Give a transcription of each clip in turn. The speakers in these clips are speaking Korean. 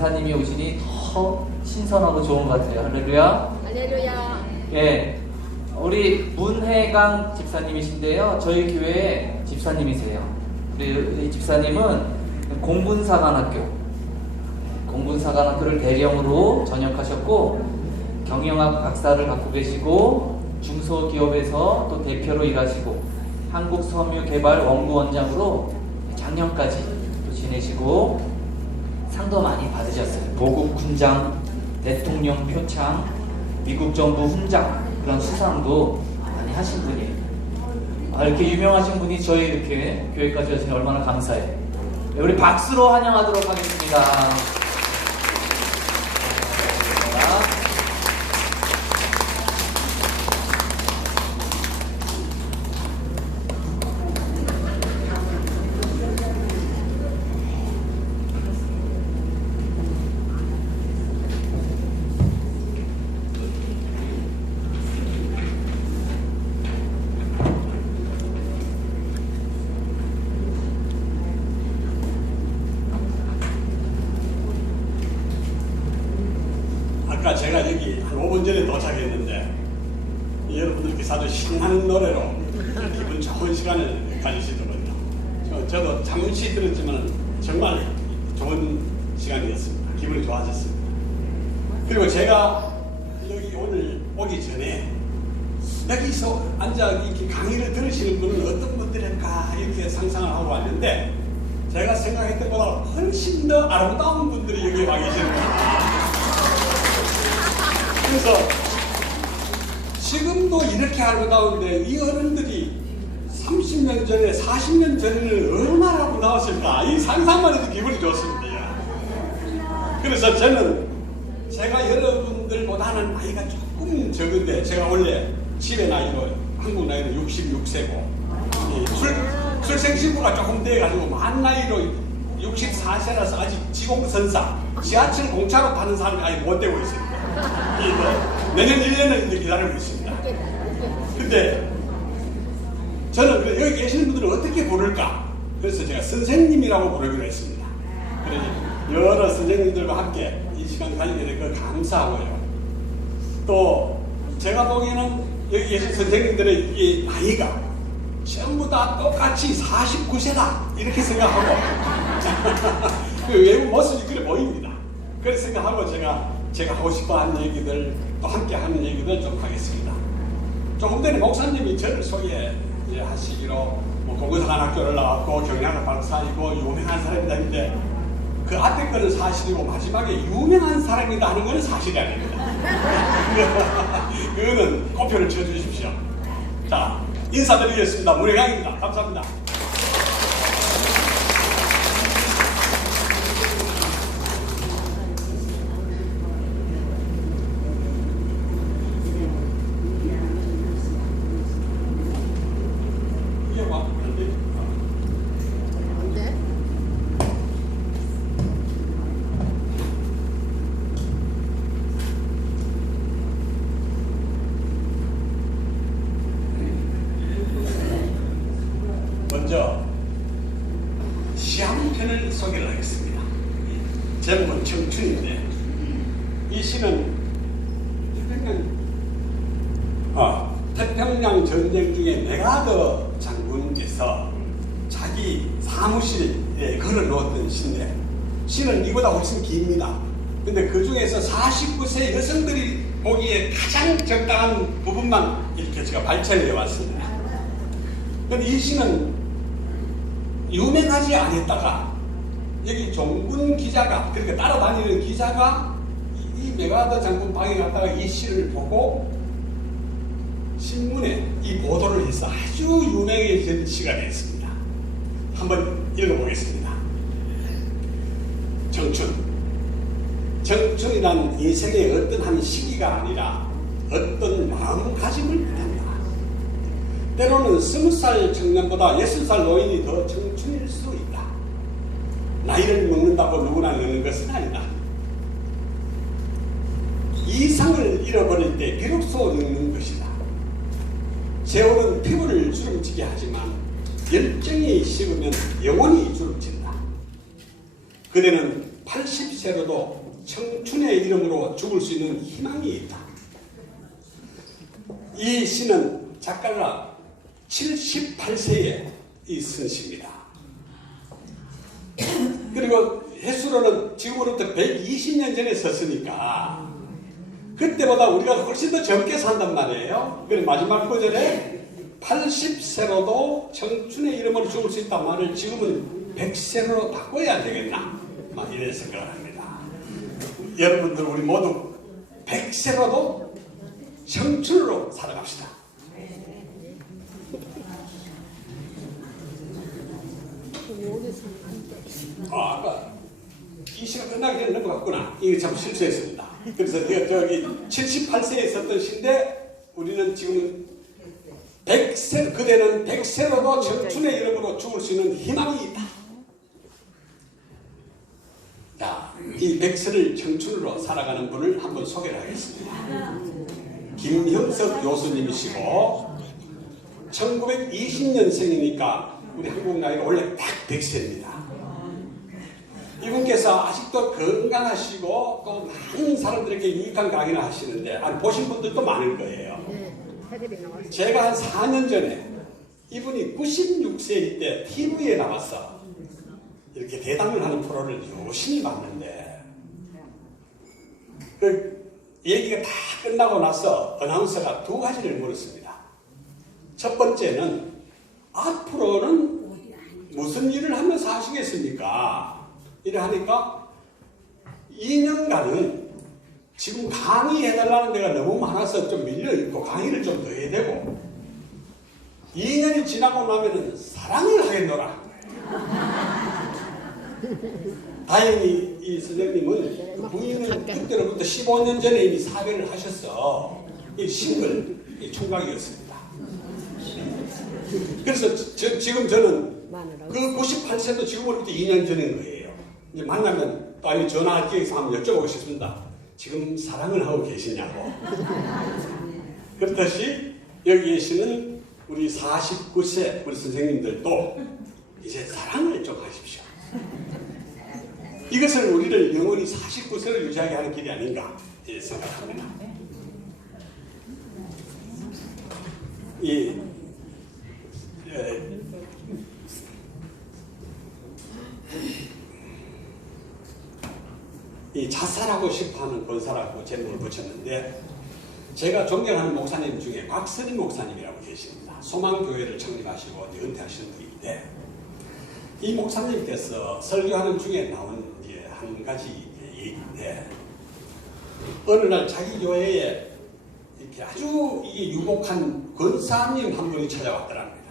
권사님이 오시니 더 신선하고 좋은 것 같아요. 할렐루야. 할렐루야. 예, 우리 문혜강 집사님이신데요. 저희 교회 집사님이세요. 우리 집사님은 공군사관학교를 대령으로 전역하셨고 경영학 박사를 갖고 계시고 중소기업에서 또 대표로 일하시고 한국섬유개발 원구원장으로 작년까지 또 지내시고 상도 많이 받으셨어요. 보국훈장, 대통령 표창, 미국 정부 훈장 그런 수상도 많이 하신 분이에요. 이렇게 유명하신 분이 저희 이렇게 교회까지 오시니 얼마나 감사해요. 우리 박수로 환영하도록 하겠습니다. 아까 제가 여기 한 5분 전에 도착했는데 여러분들께서 아주 신나는 노래로 기분 좋은 시간을 가지시더군요. 저도 잠시 들었지만 정말 좋은 시간이었습니다. 기분이 좋아졌습니다. 그리고 제가 여기 오늘 오기 전에 여기서 앉아 이렇게 강의를 들으시는 분은 어떤 분들일까 이렇게 상상을 하고 왔는데 제가 생각했던 것보다 훨씬 더 아름다운 분들이 여기 와 계시는 거예요. 그래서 지금도 이렇게 아름다운데 이 어른들이 30년 전에 40년 전에는 얼마나 아름다웠을까 이 상상만 해도 기분이 좋습니다. 그래서 저는 제가 여러분들보다는 나이가 조금 적은데 제가 원래 집의 나이로 한국 나이로 66세고 출생신고가 조금 돼가지고 만 나이로 64세라서 아직 지공선사 지하철 공차로 타는 사람이 아직 못 되고 있습니다. 내년 1년을 이제 기다리고 있습니다. 근데 저는 여기 계시는 분들은 어떻게 부를까? 그래서 제가 선생님이라고 부르기로 했습니다. 그래서 여러 선생님들과 함께 이 시간 가지게 된 걸 감사하고요. 또 제가 보기에는 여기 계신 선생님들의 이 나이가 전부 다 똑같이 49세다 이렇게 생각하고 그 외국 모습이 그래 보입니다. 그렇게 생각하고 제가 하고 싶어 하는 얘기들 또 함께 하는 얘기들 좀 하겠습니다. 조금 전에 목사님이 저를 소개하시기로 공군사관학교를 나왔고 경영학 박사이고 유명한 사람이다 했는데 그 앞에 거는 사실이고 마지막에 유명한 사람이다 하는 거는 사실이 아닙니다. 그거는 꼬표를 쳐주십시오. 자, 인사드리겠습니다. 문혜강입니다. 감사합니다. 먼저 시 한 편을 소개를 하겠습니다. 제목은 청춘인데 이 시는 태평양 전쟁 중에 메가더 장군께서 자기 사무실에 걸어 놓았던 시인데 시는 이보다 훨씬 깁니다. 근데 그 중에서 49세 여성들이 보기에 가장 적당한 부분만 이렇게 제가 발췌를 해왔습니다. 근데 이 시는 유명하지 않았다가 여기 종군 기자가 그러니까 따라다니는 기자가 이 메가더 장군 방에 갔다가 이 시를 보고 신문에 이 보도를 해서 아주 유명해진 시가 됐습니다. 한번 읽어보겠습니다. 청춘이란 인생의 어떤 한 시기가 아니라 어떤 마음가짐을 뜻합니다. 때로는 20살 청년보다 60살 노인이 더 청춘일 수 있다. 나이를 먹는다고 누구나 늙는 것은 아니다. 이상을 잃어버릴 때 비로소 늙는 것이다. 세월은 피부를 주름지게 하지만 열정이 식으면 영원히 주름진다. 그대는 80세로도 청춘의 이름으로 죽을 수 있는 희망이 있다. 이 시는 작가가 78세에 쓴 시입니다. 그리고 횟수로는 지금으로부터 120년 전에 썼으니까 그때보다 우리가 훨씬 더 젊게 산단 말이에요. 그래서 마지막 구절에 80세로도 청춘의 이름으로 죽을 수 있다는 말을 지금은 100세로 바꿔야 되겠나? 막 이런 생각을 합니다. 여러분들 우리 모두 100세로도 청춘으로 살아갑시다. 아까 이 시간 끝나기 전에 넘어갔구나. 이거 참 실수했습니다. 그래서 저기 78세에 썼던 시인데 우리는 지금 100세, 그대는 100세로도 청춘의 이름으로 죽을 수 있는 희망이 있다. 자, 이 100세를 청춘으로 살아가는 분을 한번 소개를 하겠습니다. 김형석 교수님이시고 1920년생이니까 우리 한국 나이가 원래 딱 100세입니다. 이분께서 아직도 건강하시고 또 많은 사람들에게 유익한 강의를 하시는데 보신 분들도 많을 거예요. 제가 한 4년 전에 이분이 96세일 때 TV에 나와서 이렇게 대담을 하는 프로를 열심히 봤는데 그 얘기가 다 끝나고 나서 어나운서가 두 가지를 물었습니다. 첫 번째는 앞으로는 무슨 일을 하면서 하시겠습니까? 이래 하니까 2년간은 지금 강의해달라는 데가 너무 많아서 좀 밀려있고 강의를 좀 더 해야 되고 2년이 지나고 나면은 사랑을 하겠노라. 다행히 이 선생님은 부인은 그때로부터 15년 전에 이미 사별을 하셔서 이 싱글 총각이었습니다. 그래서 지금 저는 그 98세도 지금으로부터 2년 전인 거예요. 이제 만나면 빨리 전화할 기회에서 한번 여쭤보고 싶습니다. 지금 사랑을 하고 계시냐고. 그렇듯이 여기 계시는 우리 49세 우리 선생님들도 이제 사랑을 좀 하십시오. 이것을 우리를 영원히 49세를 유지하게 하는 길이 아닌가 생각합니다. 이 자살하고 싶어하는 권사라고 제목을 붙였는데 제가 존경하는 목사님 중에 곽선임 목사님이라고 계십니다. 소망교회를 창립하시고 은퇴하시는 분인데 이 목사님께서 설교하는 중에 나온 한 가지 얘기인데 어느 날 자기 교회에 이렇게 아주 이게 유복한 권사님 한 분이 찾아왔더랍니다.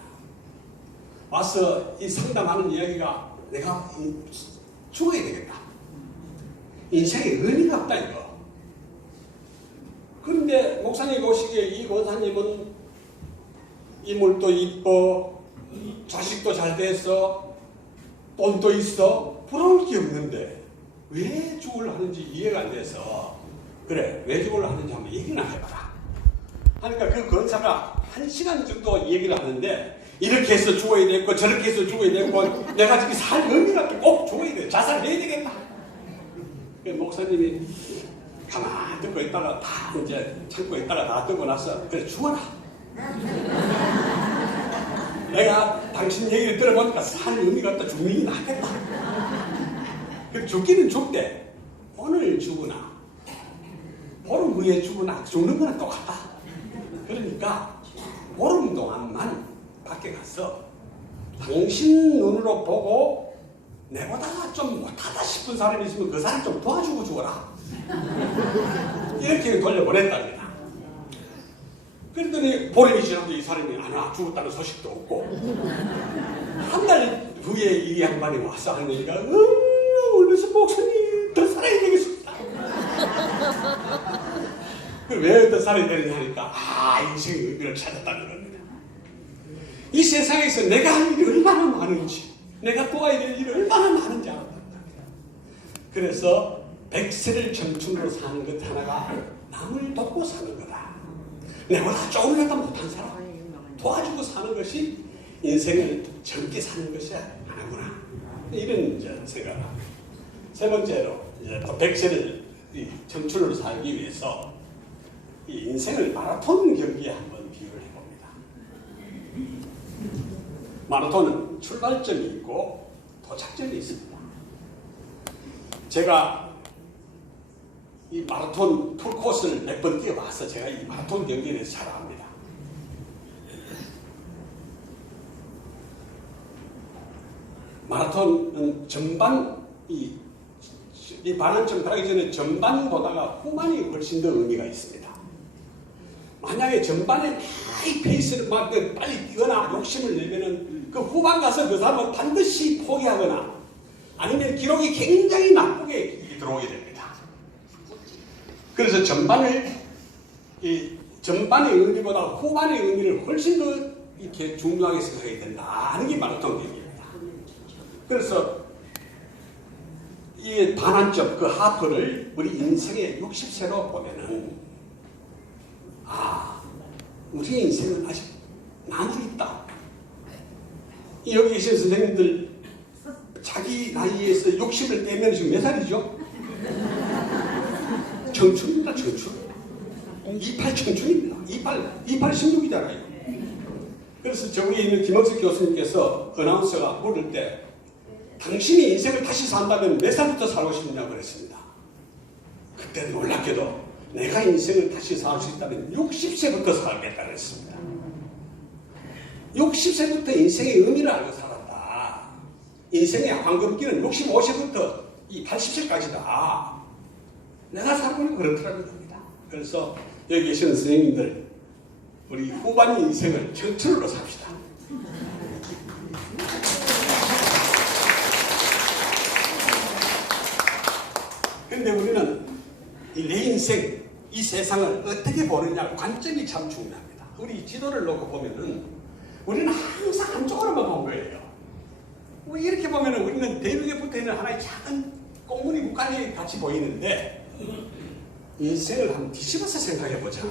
와서 이 상담하는 이야기가 내가 죽어야 되겠다. 인생에 의미가 없다 이거. 그런데 목사님 보시기에 이 권사님은 인물도 이뻐, 자식도 잘 돼서 돈도 있어, 부러울 게 없는데 왜 죽으려 하는지 이해가 안 돼서 그래 왜 죽으려 하는지 한번 얘기나 해봐라 하니까 그 권사가 1시간 정도 얘기를 하는데 이렇게 해서 죽어야 되고 저렇게 해서 죽어야 되고 내가 지금 살 의미가 없게 꼭 죽어야 돼. 자살해야 되겠다. 목사님이 가만히 듣고 있다가 다 이제 참고 있다가 다 듣고 나서 그래 죽어라. 내가 당신 얘기를 들어보니까 살 의미가 없다. 죽는 게 낫겠다. 그 죽기는 죽대. 오늘 죽으나 보름 후에 죽으나 죽는 거랑 똑같다. 그러니까 보름 동안만 밖에 가서 당신 눈으로 보고 내보다 좀 못하다 싶은 사람이 있으면 그 사람 좀 도와주고 죽어라. 이렇게 돌려보냈답니다. 그랬더니 보름이 지나도 이 사람이 안 와. 죽었다는 소식도 없고 한 달 후에 이 양반이 와서 하니까 울면서 목사님 더 살아야 되겠습니다. 왜 더 살아야 되느냐 하니까 인생의 의미를 찾았다는 겁니다. 이 세상에서 내가 할 일이 얼마나 많은지 내가 도와야 될 일이 얼마나 많은지 알았다. 그래서 100세를 청춘으로 사는 것 하나가 남을 돕고 사는 거다. 내보다 조금이라도 못한 사람 도와주고 사는 것이 인생을 젊게 사는 것이 하나구나. 이런 생각을 합니다. 세 번째로 이제 또 100세를 청춘으로 살기 위해서 이 인생을 마라톤 경기에 한번 비유를 해봅니다. 마라톤은 출발점이 있고 도착점이 있습니다. 제가 이 마라톤 풀코스를 몇 번 뛰어봐서 제가 이 마라톤 경기에 대해서 잘 압니다. 마라톤은 전반 이 반환점 가기 전에 전반보다가 후반이 훨씬 더 의미가 있습니다. 만약에 전반에 이 페이스를 막 빨리 뛰거나 욕심을 내면은 그 후반 가서 그 사람은 반드시 포기하거나 아니면 기록이 굉장히 나쁘게 들어오게 됩니다. 그래서 전반의 의미보다 후반의 의미를 훨씬 더 이렇게 중요하게 생각해야 된다 하는 게 마라톤 경기입니다. 그래서 이 반환점, 그 하프를 우리 인생의 60세로 보면은 우리의 인생은 아직 남을 있다. 여기 계신 선생님들 자기 나이에서 60을 떼면 지금 몇 살이죠? 청춘입니다, 청춘. 28 청춘입니다. 28 16이잖아요. 그래서 저기 있는 김학석 교수님께서 어나운서가 물을 때 당신이 인생을 다시 산다면 몇 살부터 살고 싶냐고 그랬습니다. 그때 놀랍게도 내가 인생을 다시 살 수 있다면 60세부터 살겠다 그랬습니다. 60세부터 인생의 의미를 알고 살았다. 인생의 황금기는 65세부터 이 80세까지다. 내가 살고 그렇더라는 겁니다. 그래서 여기 계시는 선생님들 우리 후반 인생을 청춘으로 삽시다. 그런데 우리는 내 인생, 이 세상을 어떻게 보느냐 관점이 참 중요합니다. 우리 지도를 놓고 보면은 우리는 항상 한쪽으로만 본 거예요. 이렇게 보면은 우리는 대륙에 붙어있는 하나의 작은 꽁무니 국간이 같이 보이는데 인생을 한번 뒤집어서 생각해보자.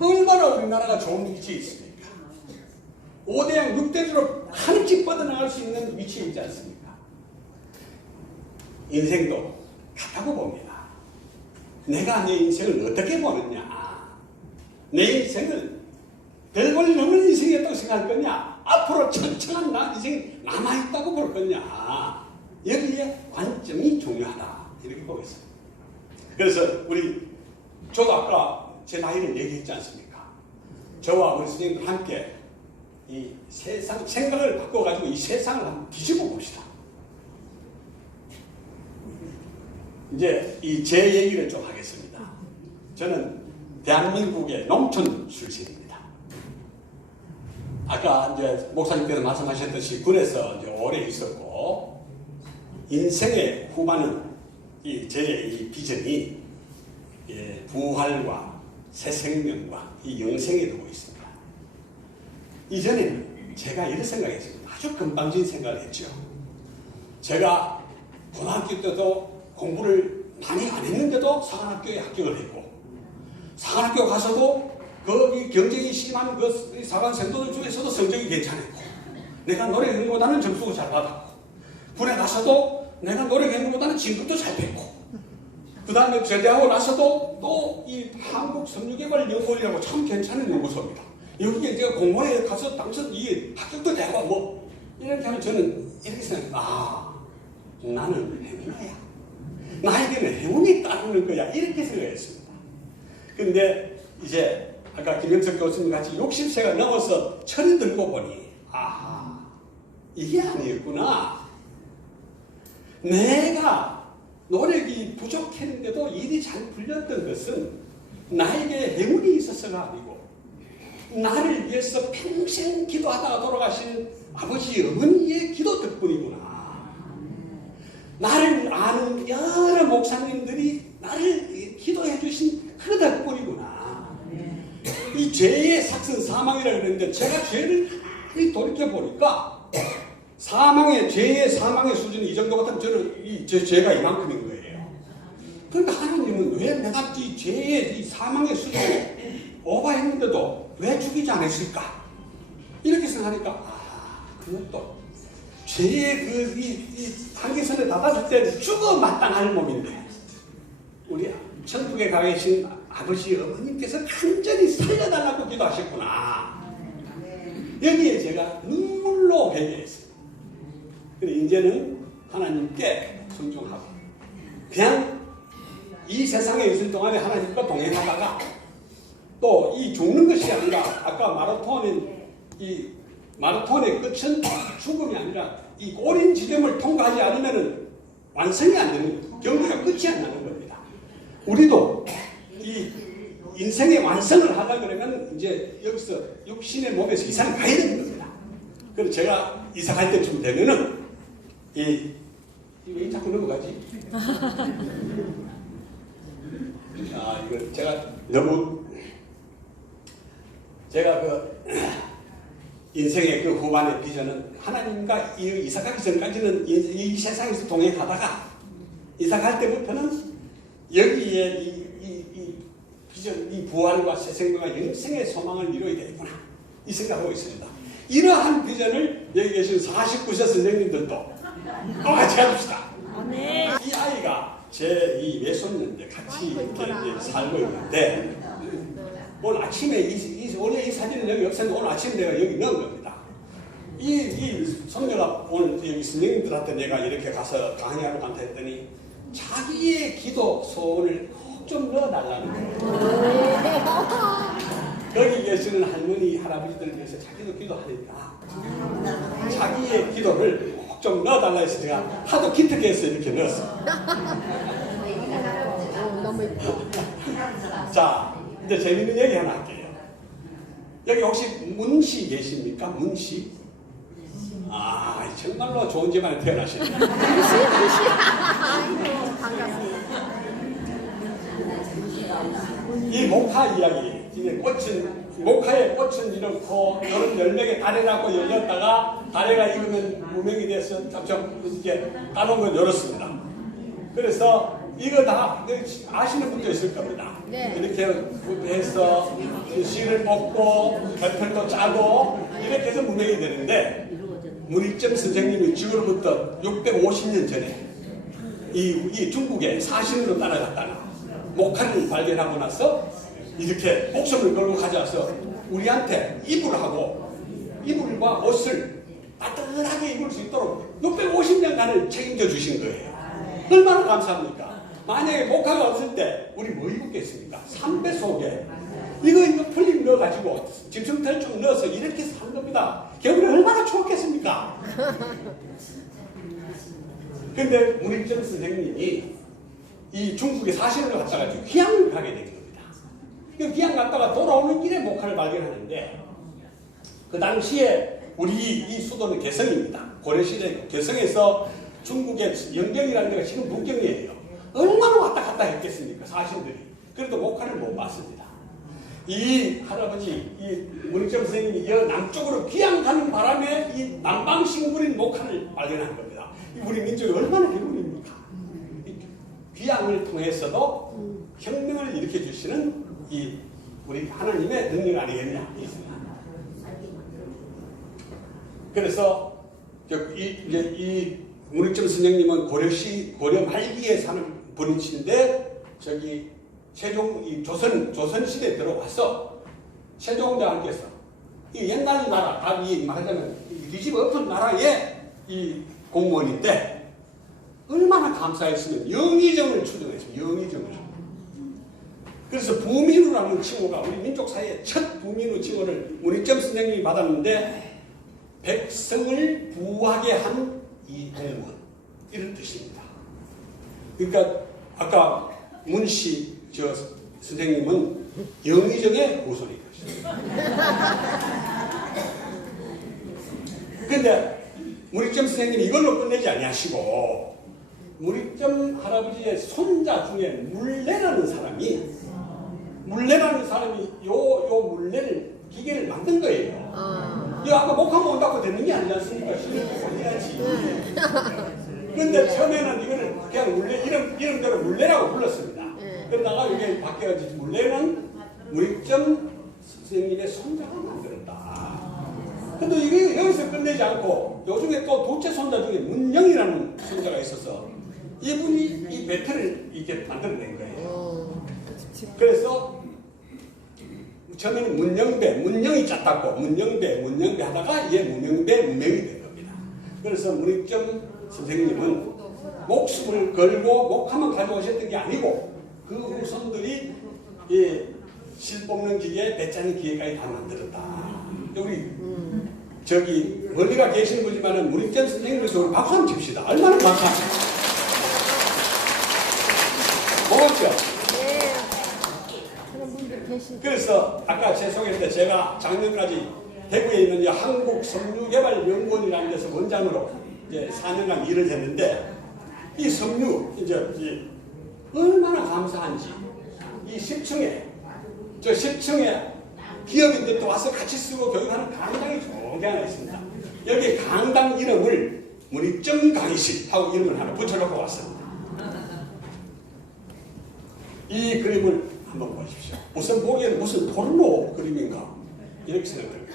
얼마나 우리나라가 좋은 위치에 있습니까? 5대양 6대주로 한 집 뻗어나갈 수 있는 위치에 있지 않습니까? 인생도 같다고 봅니다. 내가 내 인생을 어떻게 보느냐, 내 인생을 별걸 넘는 인생이었다고 생각할 거냐, 앞으로 천천한 나 인생이 남아있다고 볼 거냐, 여기에 관점이 중요하다 이렇게 보겠습니다. 그래서 저도 아까 제 나이를 얘기했지 않습니까? 저와 우리 선생님들 함께 이 세상 생각을 바꿔가지고 이 세상을 한번 뒤집어 봅시다. 이제 제 얘기를 좀 하겠습니다. 저는 대한민국의 농촌 출신입니다. 아까 이제 목사님께서 말씀하셨듯이 군에서 이제 오래 있었고 인생의 후반은 제 비전이 부활과 새 생명과 이 영생에 두고 있습니다. 이전에는 제가 이런 생각했습니다. 아주 건방진 생각을 했죠. 제가 고등학교 때도 공부를 많이 안 했는데도 사관학교에 합격을 했고 사관학교 가서도 거기 경쟁이 심한 그 사관생도들 중에서도 성적이 괜찮았고 내가 노력한 것보다는 점수도 잘 받았고 군에 가서도 내가 노력한 것보다는 진급도 잘 됐고 그 다음에 제대하고 나서도 또 이 한국섬유개발연구원이라고 참 괜찮은 연구소입니다. 여기에 제가 공모에 가서 당선 합격도 되고 뭐 이렇게 하면 저는 이렇게 생각해요. 나는 행운아야. 나에게는 행운이 따르는 거야. 이렇게 생각했습니다. 근데 이제 아까 김영석 교수님 같이 60세가 넘어서 철이 들고 보니 이게 아니었구나. 내가 노력이 부족했는데도 일이 잘 풀렸던 것은 나에게 행운이 있어서가 아니고 나를 위해서 평생 기도하다가 돌아가신 아버지 어머니의 기도 덕분이구나. 나를 아는 여러 목사님들이 나를 기도해 주신 그 덕분이구나. 이 죄의 삭슨 사망이라고 그랬는데 제가 죄를 많이 돌이켜보니까 죄의 사망의 수준이 이 정도 같으면 저는 죄가 이만큼인 거예요. 그런데 하나님은 왜 내가 이 죄의 이 사망의 수준을 오버했는데도 왜 죽이지 않았을까? 이렇게 생각하니까 그것도 이 한계선에 닿았을 때 죽어 마땅할 몸인데, 우리 천국에 가 계신 아버지, 어머님께서 간절히 살려달라고 기도하셨구나. 여기에 제가 눈물로 회개했어요. 근데 이제는 하나님께 순종하고, 그냥 이 세상에 있을 동안에 하나님과 동행하다가, 또 이 죽는 것이 아니라, 아까 마라톤의 끝은 죽음이 아니라 이 꼬린 지점을 통과하지 않으면 완성이 안 되는 거예요. 경기가 끝이 안 나는 겁니다. 우리도 이 인생의 완성을 하다 그러면 이제 여기서 육신의 몸에서 이사를 가야 되는 겁니다. 그래서 제가 이사 갈 때쯤 되면은 왜 자꾸 넘어가지? 이거 제가 인생의 그 후반의 비전은 하나님과 이사 가기 전까지는 이 세상에서 동행하다가 이사 갈 때부터는 여기에 이 비전, 이 부활과 새 생명과 영생의 소망을 이루어야 되겠구나, 이 생각하고 있습니다. 이러한 비전을 여기 계신 49세 선생님들도 같이 가줍시다. 이 아이가 제 이 외손녀인데 같이 이렇게 살고 있는데, 오늘 아침에 원래 이 사진은 여기 없었는데 오늘 아침에 내가 여기 넣은 겁니다. 이 손녀가 오늘 여기 선생님들한테 내가 이렇게 가서 강의하러 간다 했더니 자기의 기도 소원을 꼭 좀 넣어달라는 거예요. 거기 계시는 할머니, 할아버지들 위해서 자기도 기도하니까 자기의 기도를 꼭 좀 넣어달라 해서 제가 하도 기특해서 이렇게 넣었어요. 자, 이제 재밌는 얘기 하나 할게요. 여기 혹시 문씨 계십니까? 문씨? 정말로 좋은 집안에 태어나셨네요. 반갑습니다. 이 목화 이야기, 이게 목화에 꽃은 이렇고 이런 10명의 다래라고 열렸다가 다래가 익으면 무명이 돼서 점점 이렇게 까놓은 걸 열었습니다. 그래서 이거 다 아시는 분도 있을 겁니다. 네. 이렇게 해서 씨를 뽑고 별표도 짜고 이렇게 해서 무명이 되는데, 문익점 선생님이 지금부터 650년 전에 이 중국에 사신으로 따라갔다가 목화를 발견하고 나서 이렇게 목숨을 걸고 가져와서 우리한테 이불과 옷을 따뜻하게 입을 수 있도록 650년간을 책임져 주신 거예요. 얼마나 감사합니까? 만약에 목화가 없을 때 우리 뭐 입었겠습니까? 삼배 속에 이거 풀림 넣어가지고 짐승털 좀 넣어서 이렇게 산 겁니다. 겨울에 얼마나 추웠겠습니까? 근데 문익점 선생님이 이 중국에 사신으로 갔다가 귀향을 가게 된 겁니다. 그 귀향 갔다가 돌아오는 길에 목화를 발견하는데, 그 당시에 우리 이 수도는 개성입니다. 고려시대 개성에서 중국의 영경이라는 데가 지금 북경이에요. 얼마나 왔다 갔다 했겠습니까, 사신들이. 그래도 목화를 못 봤습니다. 이 할아버지, 이 문익점 선생님이 이 남쪽으로 귀향 가는 바람에 이 남방싱구린 목화를 발견한 겁니다. 우리 민족이 얼마나 행운입니까? 귀향을 통해서도 혁명을 일으켜 주시는 이 우리 하나님의 능력 아니겠냐, 이 생각합니다. 그래서 이 문익점 선생님은 고려 말기에 사는 분이신데, 저기 조선시대에 들어와서 세종대왕께서 이 옛날 나라, 답이 말하자면 뒤집어 엎은 나라의 이 공무원인데, 얼마나 감사했으면 영의정을 추정했습니다. 영의정을. 그래서 부민우라는 칭호가 우리 민족 사이에 첫 부민우 칭호를 문익점 선생님이 받았는데, 백성을 부하게 한 이 공무원, 이런 뜻입니다. 그러니까 아까 문씨 선생님은 영의정의 후손이 되셨습니다. 근데 문익점 선생님이 이걸로 끝내지 아니하시고, 문익점 할아버지의 손자 중에 물레라는 사람이 요 물레를 기계를 만든 거예요. 이거 아까 목하면 온다고 되는 게 아니지 않습니까? 해야지. 그런데 처음에는 이거를 그냥 물레 이름대로 물레라고 불렀습니다. 그러다가 이게 바뀌어가지고 물레는 문익점 선생님의 손자가 만들었다. 근데 이게 여기서 끝내지 않고 요즘에 또 둘째 손자 중에 문영이라는 손자가 있어서 이분이 이 배틀을 이렇게 만들어낸 거예요. 그래서 처음에는 문영이 짰다고 문영배 하다가 얘 문명이 된 겁니다. 그래서 문익점 선생님은 목숨을 걸고 목함만 가져오셨던 게 아니고 그 후손들이 이 실 뽑는 기계, 배 짜는 기계까지 다 만들었다. 우리 저기 멀리가 계시는 거지만은 문익점 선생님께서 우리 박수 한번 칩시다. 얼마나 박수. 고맙죠? 네. 그런 분들 계신. 그래서 아까 제 소개했는데 제가 작년까지 대구에 있는 이제 한국섬유개발연구원이라는 데서 원장으로 이제 4년간 일을 했는데 이 섬유 이제 얼마나 감사한지 이 10층에 기업인들도 와서 같이 쓰고 교육하는 강당이 좋은 게 하나 있습니다. 여기 강당 이름을 문익점 강의실 하고 이름을 하나 붙여놓고 왔습니다. 이 그림을 한번 보십시오. 우선 보기에는 무슨 포르노 그림인가 이렇게 생각됩니다.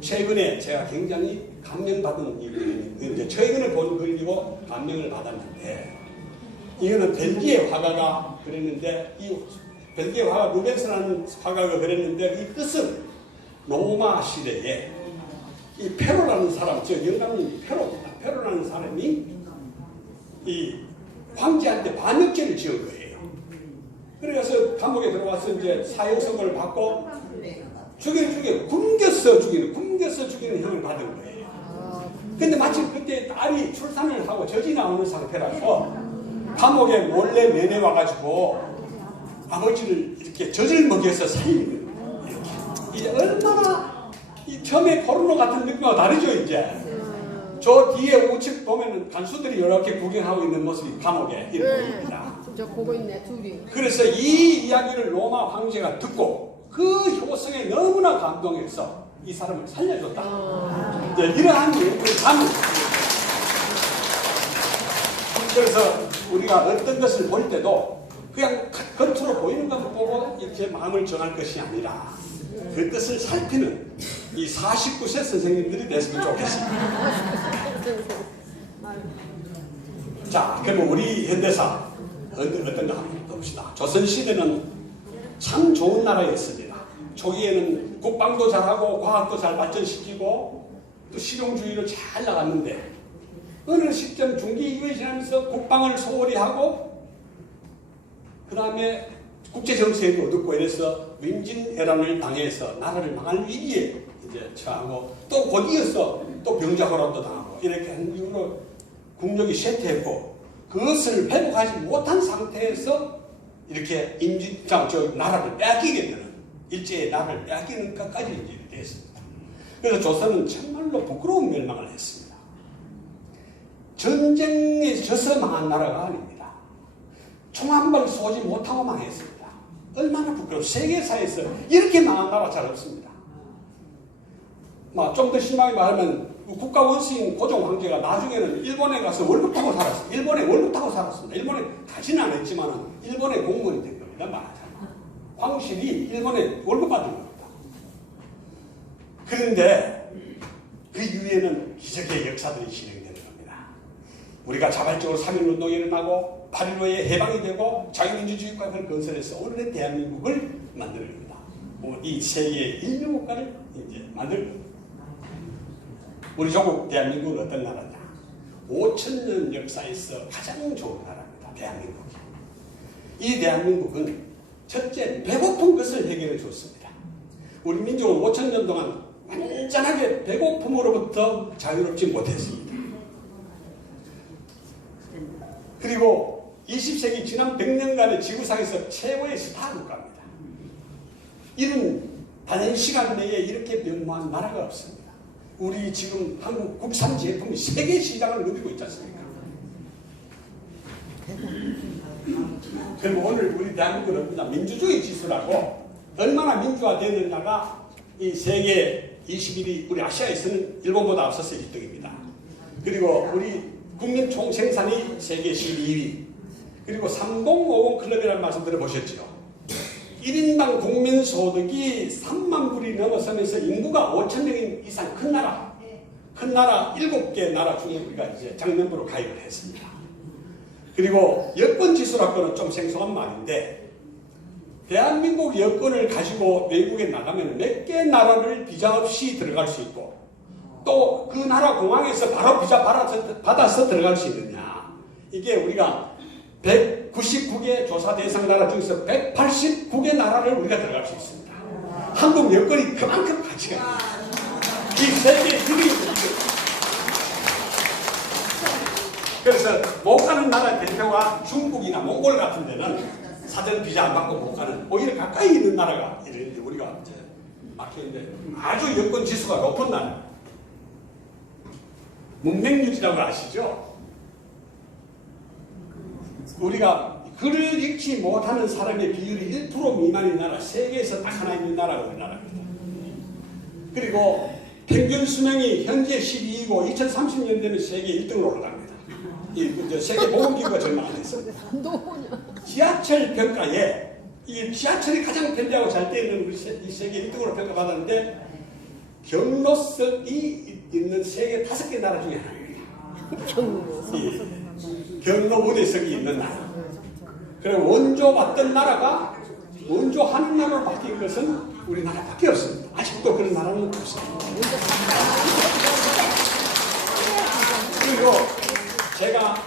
최근에 제가 굉장히 감명받은 이 그림이 이제 최근에 본 그림이고 감명을 받았는데 이거는 벨기에 화가가 그랬는데 이 벨기에 화가 루벤스라는 화가가 그랬는데 이 뜻은 로마 시대에 이 페로라는 사람, 저 영감님 페로입니다. 페로라는 사람이 이 황제한테 반역죄를 지은 거예요. 그래서 감옥에 들어와서 이제 사형선고를 받고 굶겨서 죽이는 형을 받은 거예요. 근데 마침 그때 딸이 출산을 하고 젖이 나오는 상태라서 감옥에 몰래 내내 와가지고 아버지를 이렇게 젖을 먹여서 살리는 거예요. 이제 얼마나 이 처음에 포르노 같은 느낌과 다르죠 이제. 저 뒤에 우측 보면은 간수들이 이렇게 구경하고 있는 모습이 감옥에 이렇게 보입니다. 저 보고 있네 둘이. 그래서 이 이야기를 로마 황제가 듣고 그 효성에 너무나 감동해서 이 사람을 살려줬다. 이러한 이유를 담은. 그래서 우리가 어떤 것을 볼 때도 그냥 겉으로 보이는 것을 보고 이렇게 마음을 정할 것이 아니라 그 뜻을 살피는 이 49세 선생님들이 됐으면 좋겠습니다. 자, 그럼 우리 현대사 어떤가 한번 봅시다. 조선시대는 참 좋은 나라였습니다. 초기에는 국방도 잘하고 과학도 잘 발전시키고 또 실용주의로 잘 나갔는데 어느 시점 중기 이후에 지나면서 국방을 소홀히 하고 그 다음에 국제정세에도 어둡고 이래서 임진왜란을 당해서 나라를 망할 위기에 이제 처하고 또 곧 이어서 또 병자호란도 당하고 이렇게 한 이후로 국력이 쇠퇴했고 그것을 회복하지 못한 상태에서 이렇게 나라를 빼앗기게 되는 일제의 나라를 빼앗기는 것까지 이제 됐습니다. 그래서 조선은 정말로 부끄러운 멸망을 했습니다. 전쟁에 져서 망한 나라가 아닙니다. 총 한 발 쏘지 못하고 망했습니다. 얼마나 부끄러워. 세계사에서 이렇게 망한 나라 잘 없습니다. 좀 더 심하게 말하면 국가 원수인 고종 황제가 나중에는 일본에 가서 월급 타고 살았어요. 일본에 월급 타고 살았습니다. 일본에 가지는 않았지만 일본의 공무원이 된 겁니다. 말하자면 황실이 일본에 월급 받은 겁니다. 그런데 그 이후에는 기적의 역사들이 진행되는 겁니다. 우리가 자발적으로 3.1운동이 일어나고 8.15에 해방이 되고 자유민주주의 국가를 건설해서 오늘의 대한민국을 만드는 겁니다. 이 세계의 인류국가를 이제 만들 겁니다. 우리 조국 대한민국은 어떤 나라냐? 5,000년 역사에서 가장 좋은 나라입니다. 대한민국이. 이 대한민국은 첫째 배고픈 것을 해결해 줬습니다. 우리 민족은 5,000년 동안 완전하게 배고픔으로부터 자유롭지 못했습니다. 그리고 20세기 지난 100년간의 지구상에서 최고의 스타 국가입니다. 이런 단연 시간 내에 이렇게 변모한 나라가 없습니다. 우리 지금 한국 국산 제품이 세계 시장을 누비고 있지 않습니까? 그리고 오늘 우리 대한민국은 민주주의 지수라고 얼마나 민주화되느냐가 이 세계 21위 우리 아시아에서는 일본보다 앞서서 1등입니다. 그리고 우리 국민 총 생산이 세계 12위. 그리고 3050 클럽이라는 말씀 들어보셨죠? 1인당 국민소득이 3만 불이 넘어서면서 인구가 5천 명 이상 큰 나라 7개 나라 중에 우리가 이제 장년부로 가입을 했습니다. 그리고 여권지수라고는 좀 생소한 말인데 대한민국 여권을 가지고 외국에 나가면 몇 개 나라를 비자 없이 들어갈 수 있고 또 그 나라 공항에서 바로 비자 받아서 들어갈 수 있느냐. 이게 우리가 199개 조사 대상 나라 중에서 189개 나라를 우리가 들어갈 수 있습니다. 한국 여권이 그만큼 가치가 있습니다. 이 세계 1위입니다. 그래서 못 가는 나라 대표가 중국이나 몽골 같은 데는 사전 비자 안 받고 못 가는 오히려 가까이 있는 나라가 이런데 우리가 이제 막혀있는데 아주 여권 지수가 높은 나라. 문맹률이라고 아시죠? 우리가 글을 읽지 못하는 사람의 비율이 1% 미만인 나라, 세계에서 딱 하나 있는 나라가 우리나라입니다. 그리고 평균 수명이 현재 12이고 2030년 되면 세계 1등으로 올라갑니다. 세계 보건기구가 얼마 안 했습니다. 지하철 평가에 이 지하철이 가장 편리하고 잘 되어 있는 우리 세계 1등으로 평가받았는데 경로석이 있는 세계 5개 나라 중에 하나입니다. 경로 우대석이 있는 나라. 그리고 원조 받던 나라가 원조 하는 나라로 바뀐 것은 우리나라밖에 없습니다. 아직도 그런 나라는 없습니다. 그리고 제가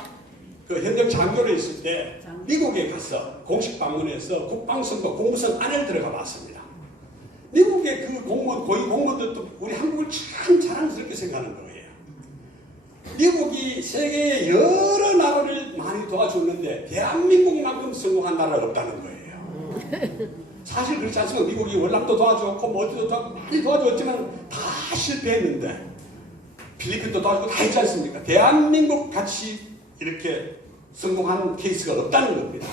그 현역 장교로 있을 때 미국에 가서 공식 방문해서 국방성과 공무성 안을 들어가 봤습니다. 미국의 그 공무원, 고위 공무원들도 우리 한국을 참 자랑스럽게 생각하는 거예요. 미국이 세계의 여러 나라를 많이 도와줬는데 대한민국만큼 성공한 나라가 없다는 거예요. 사실 그렇지 않습니까? 미국이 월남도 도와줬고 뭐 어디도 많이 도와줬지만 다 실패했는데 필리핀도 도와주고 다 했지 않습니까? 대한민국 같이 이렇게 성공한 케이스가 없다는 겁니다.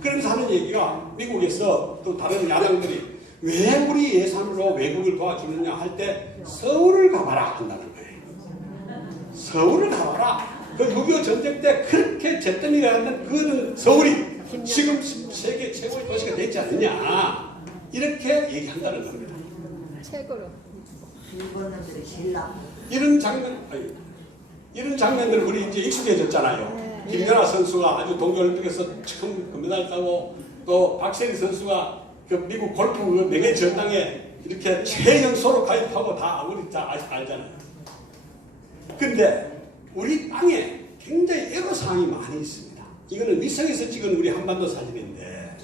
그러면서 하는 얘기가 미국에서 또 다른 야당들이 왜 우리 예산으로 외국을 도와주느냐 할 때 서울을 가봐라 한다는 거예요. 서울을 가봐라. 그 6.25 전쟁 때 그렇게 잿더미가 했던 그거는 서울이 지금 세계 최고의 도시가 되지 않느냐 이렇게 얘기한다는 겁니다. 최고로. 이런 장면들 우리 이제 익숙해졌잖아요. 김연아 선수가 아주 동계올림픽에서 처음 금메달 따고 또 박세리 선수가 그 미국 골프 그 명예 전당에 이렇게 최연소로 가입하고 다 우리 다 알잖아요. 근데 우리 땅에 굉장히 애로사항이 많이 있습니다. 이거는 위성에서 찍은 우리 한반도 사진인데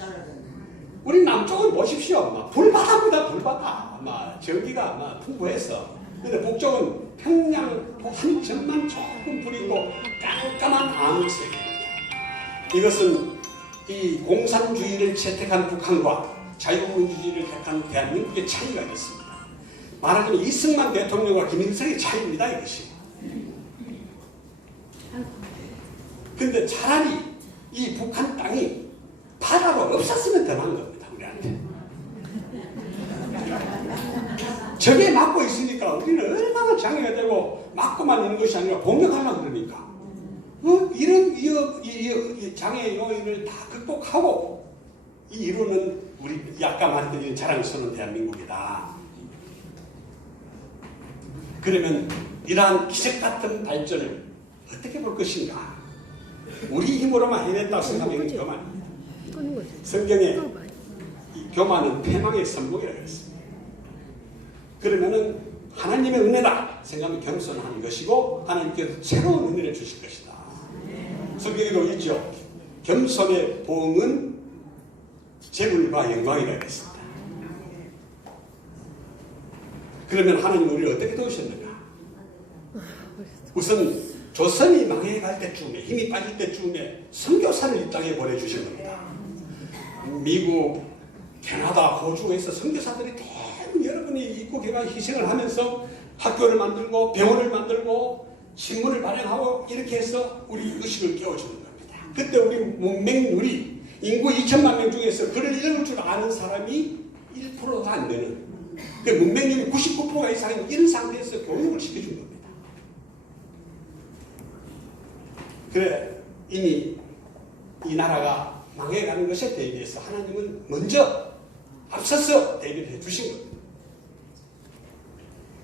우리 남쪽은 보십시오. 막 불바다입니다. 불바다. 아마 전기가 아마 풍부해서. 근데 북쪽은 평양 한점만 조금 뿌리고 깜깜한 암흑색입니다. 이것은 이 공산주의를 채택한 북한과 자유민주주의를 택한 대한민국의 차이가 있습니다. 말하자면 이승만 대통령과 김일성의 차이입니다. 이것이. 근데 차라리 이 북한 땅이 바다로 없었으면 더 나은 겁니다. 우리한테. 저게 막고 있으니까 우리는 얼마나 장애가 되고 막고만 있는 것이 아니라 공격하려고 그러니까 이런 이 장애 요인을 다 극복하고 이루는 우리 아까 말했던 이 자랑스러운 대한민국이다. 그러면 이러한 기적같은 발전을 어떻게 볼 것인가? 우리 힘으로만 해냈다고 생각하면 교만입니다. 성경에 이 교만은 패망의 선봉이라고 했습니다. 그러면은 하나님의 은혜다 생각하면 겸손한 것이고 하나님께서 새로운 은혜를 주실 것이다. 성경에도 있죠. 겸손의 보응은 재물과 영광이라고 했습니다. 그러면 하나님 우리를 어떻게 도우셨는가? 우선 조선이 망해갈 때쯤에 힘이 빠질 때쯤에 선교사를 이 땅에 보내주신 겁니다. 미국, 캐나다, 호주에서 선교사들이 대부분 여러분이 입국해가 희생을 하면서 학교를 만들고 병원을 만들고 신문을 발행하고 이렇게 해서 우리 의식을 깨워주는 겁니다. 그때 우리 문맹률이 인구 2천만 명 중에서 글을 읽을 줄 아는 사람이 1%가 안 되는 그 문맹률이 99% 이상인 이런 상태에서 교육을 시켜준 겁니다. 그래 이미 이 나라가 망해가는 것에 대비해서 하나님은 먼저 앞서서 대비를 해주신 겁니다.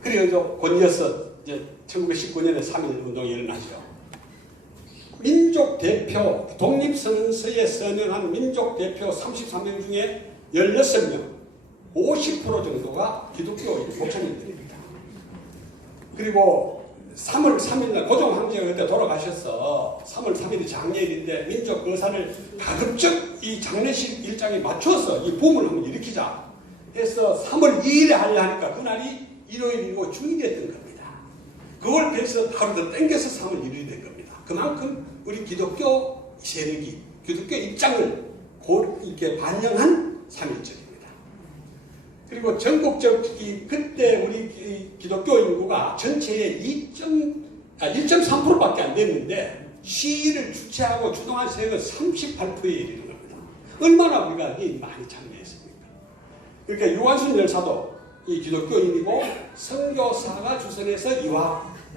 그리고 곧이어서 이제 1919년에 3.1 운동이 일어나죠. 민족 대표, 독립선언서에 선언한 민족 대표 33명 중에 16명, 50% 정도가 기독교 목사님들입니다. 그리고 3월 3일날 고종 황제가 그때 돌아가셔서 3월 3일이 장례일인데 민족 거사를 가급적 이 장례식 일정에 맞춰서 이 붐을 한번 일으키자 해서 3월 2일에 하려 하니까 그날이 일요일이고 주일이었던 겁니다. 그걸 그래서 하루 더 땡겨서 3월 1일이 된 겁니다. 그만큼 우리 기독교 세력이 기독교 입장을 이렇게 반영한 3.1절입니다. 그리고 전국적이 그때 우리 기독교 인구가 전체의 1.3%밖에 안 됐는데 시위를 주최하고 주동한 세력은 38%에 이르는 겁니다. 얼마나 우리가 많이 참여했습니까? 그러니까 유한순 열사도 이 기독교인이고 선교사가 주선해서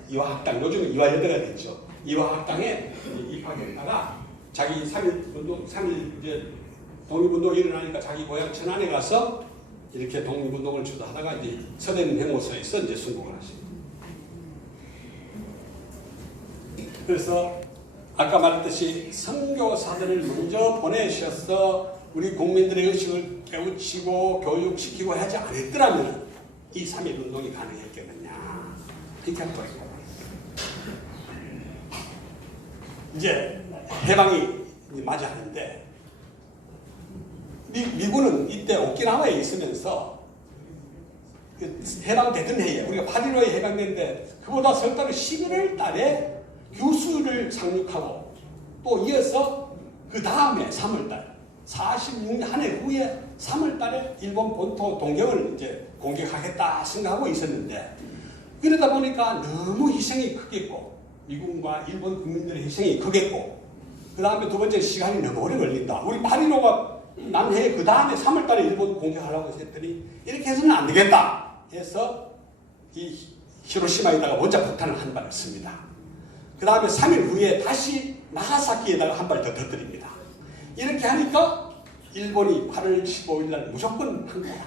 이화학당, 요즘은 이화여대가 됐죠. 이화학당에 입학했다가 자기 3.1 이제 독립운동이 일어나니까 자기 고향 천안에 가서 이렇게 독립운동을 주도하다가 이제 서대문 행호소에서 이제 순국을 하십니다. 그래서 아까 말했듯이 선교사들을 먼저 보내셔서 우리 국민들의 의식을 깨우치고 교육시키고 하지 않았더라면 이 3.1 운동이 가능했겠느냐 이렇게 할 거예요. 이제 해방이 맞아 하는데 미군은 이때 오키나와에 있으면서 해방되던 해에 우리가 8.15에 해방됐는데 그보다 석 달 후 11월 달에 규수를 상륙하고 또 이어서 그 다음에 3월 달 46년 한 해 후에 3월 달에 일본 본토 동경을 이제 공격하겠다 생각하고 있었는데 그러다 보니까 너무 희생이 크겠고 미군과 일본 국민들의 희생이 크겠고 그 다음에 두 번째 시간이 너무 오래 걸린다. 우리 8.15가 난 해 그 다음에 3월 달에 일본 공격하려고 했더니 이렇게 해서는 안 되겠다 해서 이 히로시마에다가 원자폭탄을 한 발을 씁니다. 그 다음에 3일 후에 다시 나가사키에다가 한 발 더 터뜨립니다. 이렇게 하니까 일본이 8월 15일 날 무조건 항복합니다.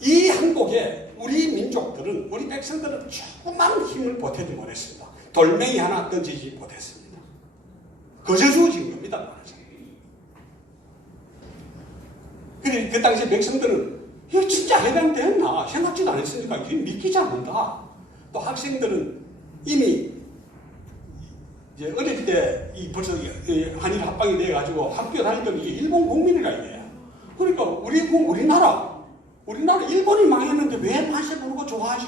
이 항복에 우리 민족들은 우리 백성들은 조그만 힘을 보태지 못했습니다. 돌멩이 하나 던지지 못했습니다. 거저주어진 겁니다. 말하자면. 그래 그 당시 백성들은 이거 진짜 해방되었나 생각지도 않았으니까 믿기지 않는다. 또 학생들은 이미 이제 어릴 때 벌써 한일 합방이 돼가지고 학교 다니던 이게 일본 국민이라 이게. 그러니까 우리나라 일본이 망했는데 왜 만세 부르고 좋아하지?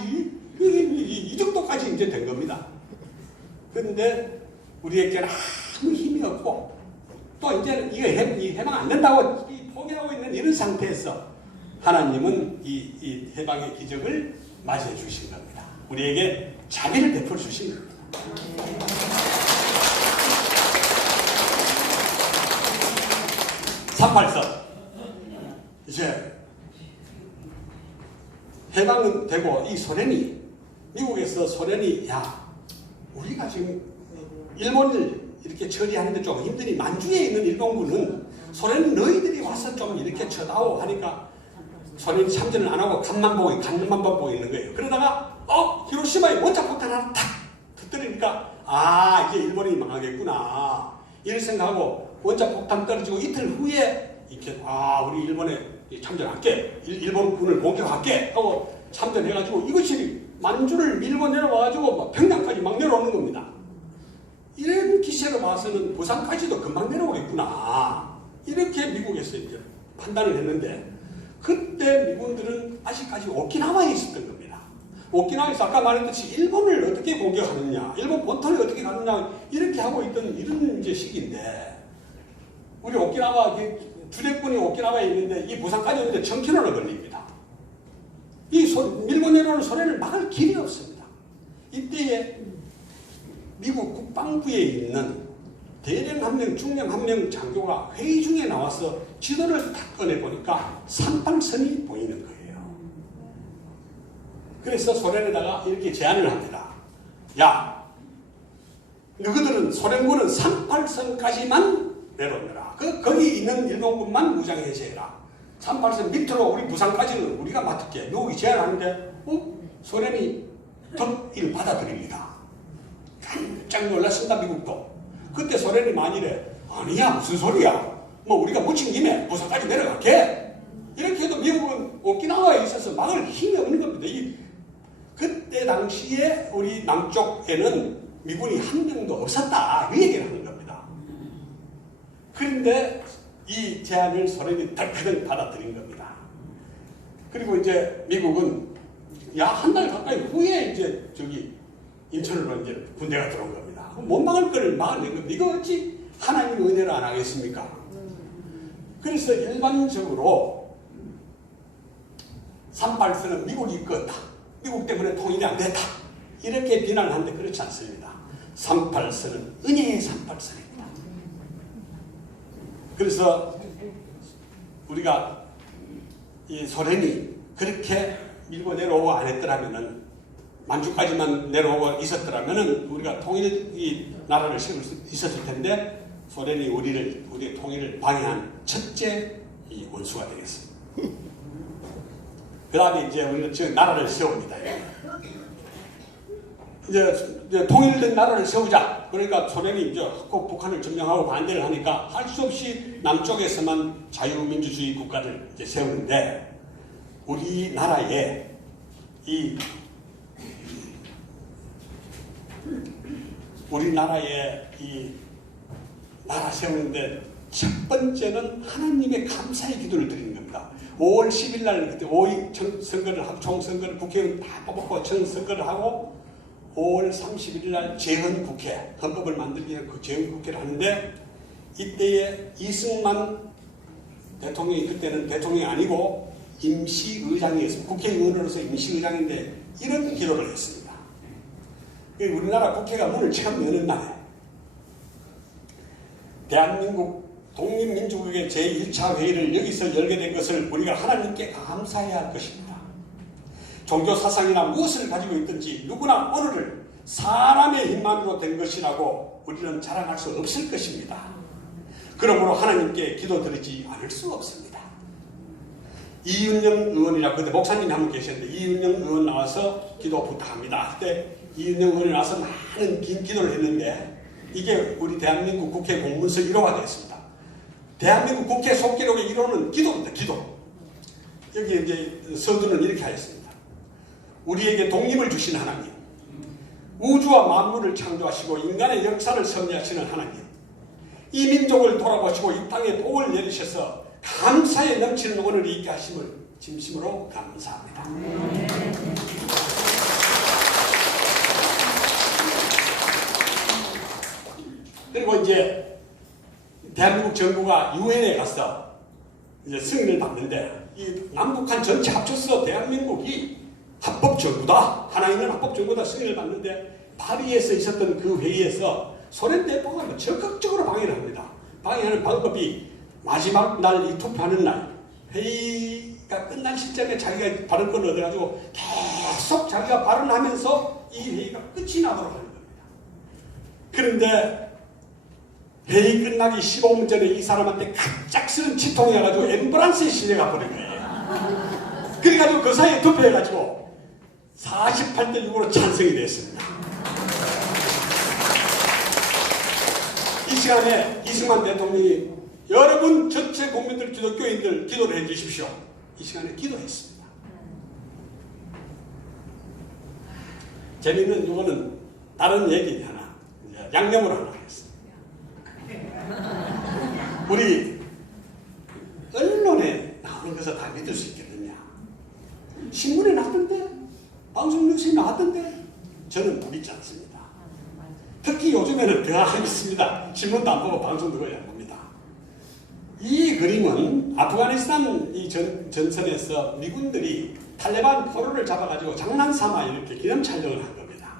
이 정도까지 이제 된 겁니다. 그런데 우리에게는 아무 힘이 없고 또 이제 이거 해방 안 된다고 포기하고 있는 이런 상태에서 하나님은 이 해방의 기적을 맞이해 주신 겁니다. 우리에게 자비를 베풀어 주신 겁니다. 3.8선 이제 해방은 되고 이 소련이 미국에서 소련이 야 우리가 지금 일본을 이렇게 처리하는데 좀 힘드니 만주에 있는 일본군은 소련은 너희들이 와서 좀 이렇게 쳐다오 하니까 소련이 참전을 안 하고 간만 보고 있는 거예요. 그러다가 히로시마에 원자폭탄 하나 탁 터뜨리니까 이제 일본이 망하겠구나 이런 생각하고 원자폭탄 떨어지고 이틀 후에 이렇게 우리 일본에 참전할게 일본군을 공격할게 하고 참전해가지고 이것이 만주를 밀고 내려와가지고 평양까지 막 내려오는 겁니다. 이런 기세로 봐서는 부산까지도 금방 내려오겠구나 이렇게 미국에서 이제 판단을 했는데 그때 미군들은 아직까지 오키나와에 있었던 겁니다. 오키나와에서 아까 말했듯이 일본을 어떻게 공격하느냐 일본 본토를 어떻게 가느냐 이렇게 하고 있던 이런 이제 시기인데 우리 오키나와 주력군이 오키나와에 있는데 이 부산까지 오는데 1000km나 걸립니다. 밀고 내려오는 소련을 막을 길이 없습니다. 이때에 미국 국방부에 있는 대령 한 명, 중령 한 명 장교가 회의 중에 나와서 지도를 딱 꺼내보니까 3.8선이 보이는 거예요. 그래서 소련에다가 이렇게 제안을 합니다. 야, 너희들은 소련군은 3.8선까지만 내려오너라. 거기 있는 일본군만 무장해제해라. 38선 밑으로 우리 부산까지는 우리가 맡을게. 미국이 제안하는데 소련이 이를 받아들입니다. 깜짝 놀랐습니다. 미국도. 그때 소련이 만일에 아니야 무슨 소리야. 뭐 우리가 묻힌 김에 부산까지 내려갈게. 이렇게 해도 미국은 오키나와에 있어서 막을 힘이 없는 겁니다. 그때 당시에 우리 남쪽에는 미군이 한 명도 없었다. 이 얘기를 하는 겁니다. 그런데 이 제안을 소련이 덜커덩 받아들인 겁니다. 그리고 이제 미국은 한 달 가까이 후에 이제 인천으로 이제 군대가 들어온 겁니다. 못 막을 걸 막아낸 겁니다. 이거 어찌 하나님 은혜를 안 하겠습니까? 그래서 일반적으로 38선은 미국이 이끌었다. 미국 때문에 통일이 안 됐다. 이렇게 비난하는데 그렇지 않습니다. 38선은 은혜의 38선입니다. 그래서 우리가 이 소련이 그렇게 밀고 내려오고 안 했더라면은 만주까지만 내려오고 있었더라면은 우리가 통일 나라를 세울 수 있었을 텐데 소련이 우리의 통일을 방해한 첫째 이 원수가 되겠습니다. 그 다음에 이제 우리는 지금 나라를 세웁니다. 이제 통일된 나라를 세우자. 그러니까 소련이 이제 꼭 북한을 점령하고 반대를 하니까 할 수 없이 남쪽에서만 자유민주주의 국가를 이제 세우는데 우리나라에 이 나라 세우는데 첫 번째는 하나님의 감사의 기도를 드리는 겁니다. 5월 10일 날 그때 5.2 선거를 하고 총선거를 국회의원 다 뽑았고 총선거를 하고 5월 31일 날 재헌국회 헌법을 만들기 위한 그 재헌국회를 하는데 이때에 이승만 대통령이 그때는 대통령이 아니고 임시의장이었습니다. 국회의원으로서 임시의장인데 이런 기도를 했습니다. 우리나라 국회가 문을 처음 여는 날에 대한민국 독립민주국의 제1차 회의를 여기서 열게 된 것을 우리가 하나님께 감사해야 할 것입니다. 종교사상이나 무엇을 가지고 있든지 누구나 오늘을 사람의 힘만으로 된 것이라고 우리는 자랑할 수 없을 것입니다. 그러므로 하나님께 기도드리지 않을 수 없습니다. 이윤영 의원이라고 그때 목사님이 한 분 계셨는데 이윤영 의원 나와서 기도 부탁합니다. 그때 이윤영 의원이 나와서 많은 긴 기도를 했는데 이게 우리 대한민국 국회 공문서 1호가 되었습니다. 대한민국 국회 속기록의 1호는 기도입니다. 기도. 여기 이제 서두는 이렇게 하였습니다. 우리에게 독립을 주신 하나님, 우주와 만물을 창조하시고 인간의 역사를 섭리하시는 하나님, 이 민족을 돌아보시고 이 땅에 복을 내리셔서 감사에 넘치는 오늘이 있게 하심을 진심으로 감사합니다. 그리고 이제 대한민국 정부가 유엔에 가서 이제 승인을 받는데 이 남북한 전체 합쳐서 대한민국이 합법 정부다, 하나 있는 합법 정부다 승인을 받는데 파리에서 있었던 그 회의에서 소련 대표가 적극적으로 방해를 합니다. 방해하는 방법이 마지막 날 이 투표하는 날 회의가 끝난 시점에 자기가 발언권을 얻어가지고 계속 자기가 발언하면서 이 회의가 끝이 나도록 하는 겁니다. 그런데 회의 끝나기 15분 전에 이 사람한테 갑작스런 치통이 와가지고 앰뷸런스에 실려가 버린 거예요. 그래가지고 그 사이에 투표해가지고 48대 6으로 찬성이 됐습니다. 이 시간에 이승만 대통령이 여러분 전체 국민들 기독교인들 기도를 해 주십시오. 이 시간에 기도했습니다. 재밌는 이거는 다른 얘기 하나, 양념으로 하나 하겠습니다. 우리 언론에 나오는 것을 다 믿을 수 있겠느냐? 신문에 나왔던데, 방송 뉴스에 나왔던데 저는 믿지 않습니다. 특히 요즘에는 더 안 믿습니다. 신문도 안 보고 방송도 거의 안 봅니다. 이 그림은 아프가니스탄 이 전선에서 미군들이 탈레반 포로를 잡아가지고 장난삼아 이렇게 기념 촬영을 한 겁니다.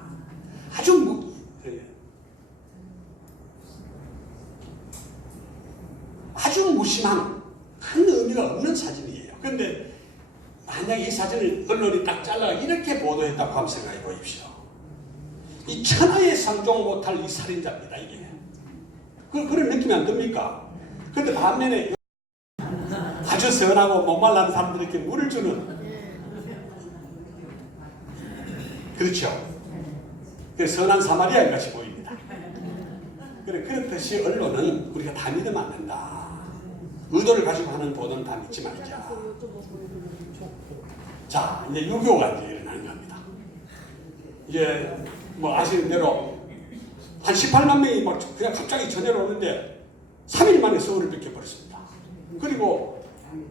아주 무심한 큰 의미가 없는 사진이에요. 그런데 만약 이 사진을 언론이 딱 잘라 이렇게 보도했다고 한번 생각해 보십시오. 이 천하에 상종 못할 이 살인자입니다. 이게 그런 느낌이 안 듭니까? 그런데 반면에 아주 아주 선하고 목말라는 사람들에게 물을 주는, 그렇죠. 그 선한 사마리아인 같이 보입니다. 그래, 그렇듯이 언론은 우리가 다 믿으면 안 된다. 의도를 가지고 하는 보도는 다 믿지 말자. 자, 이제 유교가 이제 일어나는 겁니다. 이제 뭐 아시는 대로 한 18만 명이 막 그냥 갑자기 전해를 오는데 3일 만에 서울을 뺏겨버렸습니다. 그리고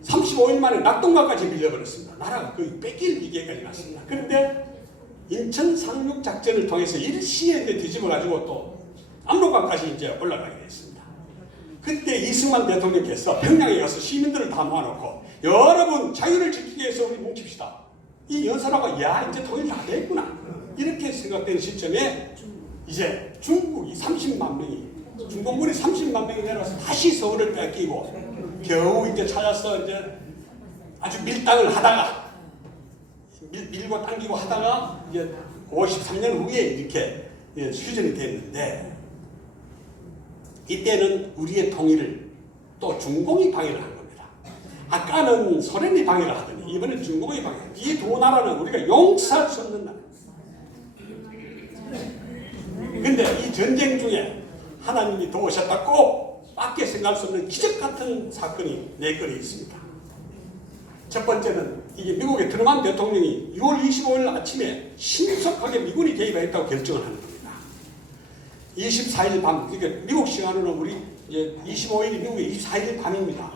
35일 만에 낙동강까지 밀려버렸습니다. 나라가 거의 뺏길 위기까지 갔습니다. 그런데 인천 상륙 작전을 통해서 일시에 뒤집어가지고 또 압록강까지 이제 올라가게 됐습니다. 그때 이승만 대통령께서 평양에 가서 시민들을 다 모아놓고 여러분 자유를 지키기 위해서 우리 뭉칩시다. 이 연설하고 야 이제 통일 다 됐구나 이렇게 생각되는 시점에 이제 중국이 30만 명이 중공군이 30만 명이 내려와서 다시 서울을 뺏기고 겨우 이제 찾아서 이제 아주 밀당을 하다가 밀고 당기고 하다가 이제 53년 후에 이렇게 휴전이 됐는데 이때는 우리의 통일을 또 중공이 방해를 한 겁니다. 아까는 소련이 방해를 하더니 이번엔 중공이 방해. 이 두 나라는 우리가 용서할 수 없는 나라. 근데 이 전쟁 중에 하나님이 도우셨다 꼭 밖에 생각할 수 없는 기적 같은 사건이 네 건이 있습니다. 첫 번째는 이게 미국의 트럼프 대통령이 6월 25일 아침에 신속하게 미군이 개입했다고 결정을 하는 겁니다. 24일 밤, 그러니까 미국 시간으로 우리 이제 25일이 미국의 24일 밤입니다.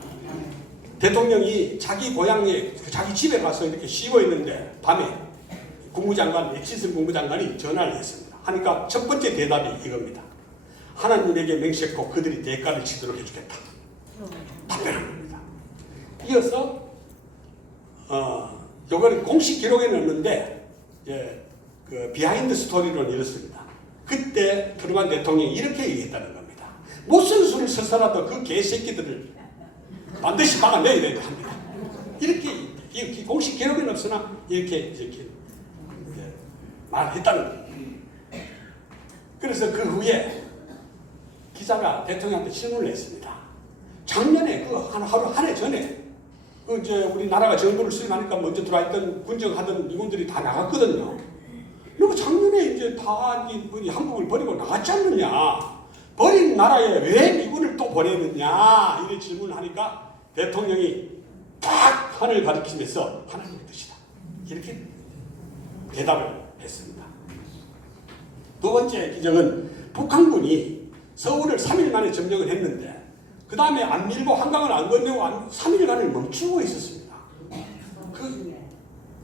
대통령이 자기 고향에 자기 집에 가서 이렇게 쉬고 있는데 밤에 국무장관 엑시슨 국무장관이 전화를 했습니다. 하니까 첫 번째 대답이 이겁니다. 하나님에게 맹세했고 그들이 대가를 치도록 해주겠다. 답변한 겁니다. 이어서 요거는 공식 기록에는 없는데 그 비하인드 스토리로는 이렇습니다. 그때 트루먼 대통령이 이렇게 얘기했다는 겁니다. 무슨 수를 써서라도 그 개새끼들을 반드시 막아내야 된다 합니다. 이렇게 공식 기록은 없으나 이렇게 말했다는 겁니다. 그래서 그 후에 기자가 대통령한테 질문을 했습니다. 작년에 그 한 해 전에 이제 우리나라가 정부를 수립하니까 먼저 들어와있던 군정하던 미군들이 다 나갔거든요. 그리고 작년에 이제 다 한국을 버리고 나갔지 않느냐. 버린 나라에 왜 미군을 또 보내느냐. 이런 질문을 하니까 대통령이 딱 하늘 가리키면서 하나님의 뜻이다. 이렇게 대답을 했습니다. 두 번째 기적은 북한군이 서울을 3일 만에 점령을 했는데 그 다음에 안 밀고 한강을 안 건너고 3일간을 멈추고 있었습니다.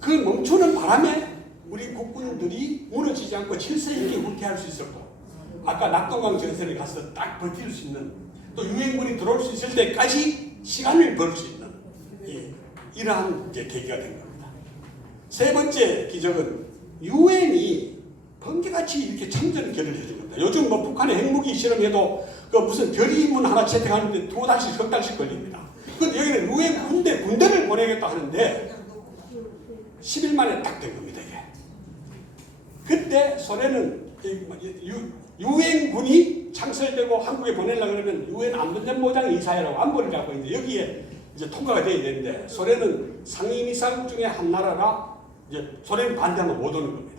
그 멈추는 바람에 우리 국군들이 무너지지 않고 질서 있게 후퇴할 수 있었고 아까 낙동강 전선에 가서 딱 버틸 수 있는 또 유엔군이 들어올 수 있을 때까지 시간을 벌 수 있는 이러한 계기가 된 겁니다. 세 번째 기적은 유엔이 번개같이 이렇게 참전을 결의를 해준 겁니다. 요즘 뭐 북한의 핵무기 실험해도 그 무슨 결의문 하나 채택하는데 2달씩, 3달씩 걸립니다. 근데 여기는 유엔 군대를 보내겠다 하는데 10일 만에 딱 된 겁니다, 이게. 그때 소련은 유엔군이 창설되고 한국에 보내려고 그러면 유엔 안전보장 이사회라고 안보를 잡고 있는데 여기에 이제 통과가 돼야 되는데 소련은 상임이사국 중에 한 나라가 이제 소련이 반대하면 못 오는 겁니다.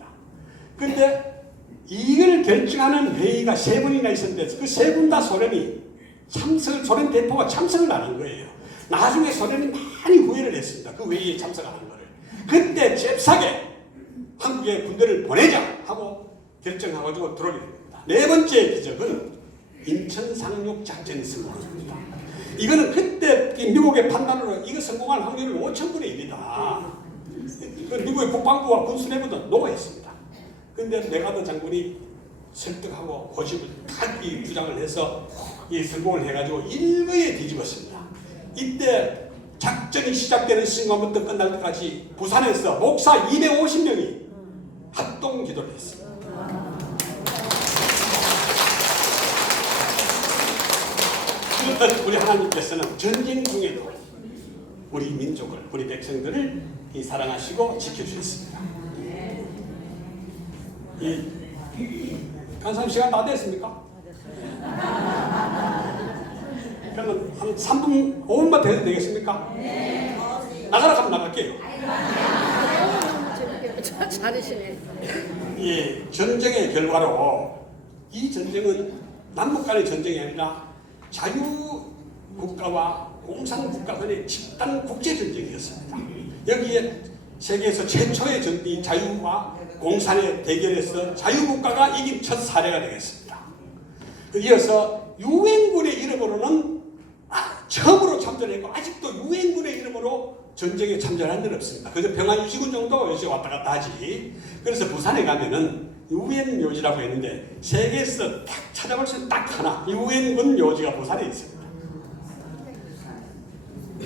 근데 이걸 결정하는 회의가 3번이나 있었는데 그 3분 다 소련 대표가 참석을 안 한 거예요. 나중에 소련이 많이 후회를 했습니다. 그 회의에 참석하는 거를. 그때 잽싸게 한국에 군대를 보내자 하고 결정해가지고 들어오게 됩니다. 네 번째 기적은 인천 상륙 작전이 성공합니다. 이거는 그때 미국의 판단으로 이거 성공할 확률은 5,000분의 1이다. 미국의 국방부와 군수내부도 노했습니다. 근데 메가더 장군이 설득하고 고집을 딱 주장을 해서 이 성공을 해가지고 일거에 뒤집었습니다. 이때 작전이 시작되는 순간부터 끝날 때까지 부산에서 목사 250명이 합동 기도를 했습니다. 그렇듯 우리 하나님께서는 전쟁 중에도 우리 민족을, 우리 백성들을 사랑하시고 지켜주셨습니다. 간사님 시간 다 됐습니까? 그러면 한 3분, 5분만 더 해도 되겠습니까? 네. 나가라 하면 나갈게요. 잘하시네. 이 전쟁의 결과로 이 전쟁은 남북 간의 전쟁이 아니라 자유국가와 공산국가 간의 집단 국제전쟁이었습니다. 여기에 세계에서 최초의 이 자유와 공산의 대결에서 자유국가가 이긴 첫 사례가 되겠습니다. 이어서 유엔군의 이름으로는 처음으로 참전했고 아직도 유엔군의 이름으로 전쟁에 참전한 데는 없습니다. 그저 평화유지군 정도 요새 왔다 갔다 하지. 그래서 부산에 가면은 유엔 묘지라고 했는데 세계에서 딱 찾아볼 수 있는 딱 하나 유엔군 묘지가 부산에 있습니다.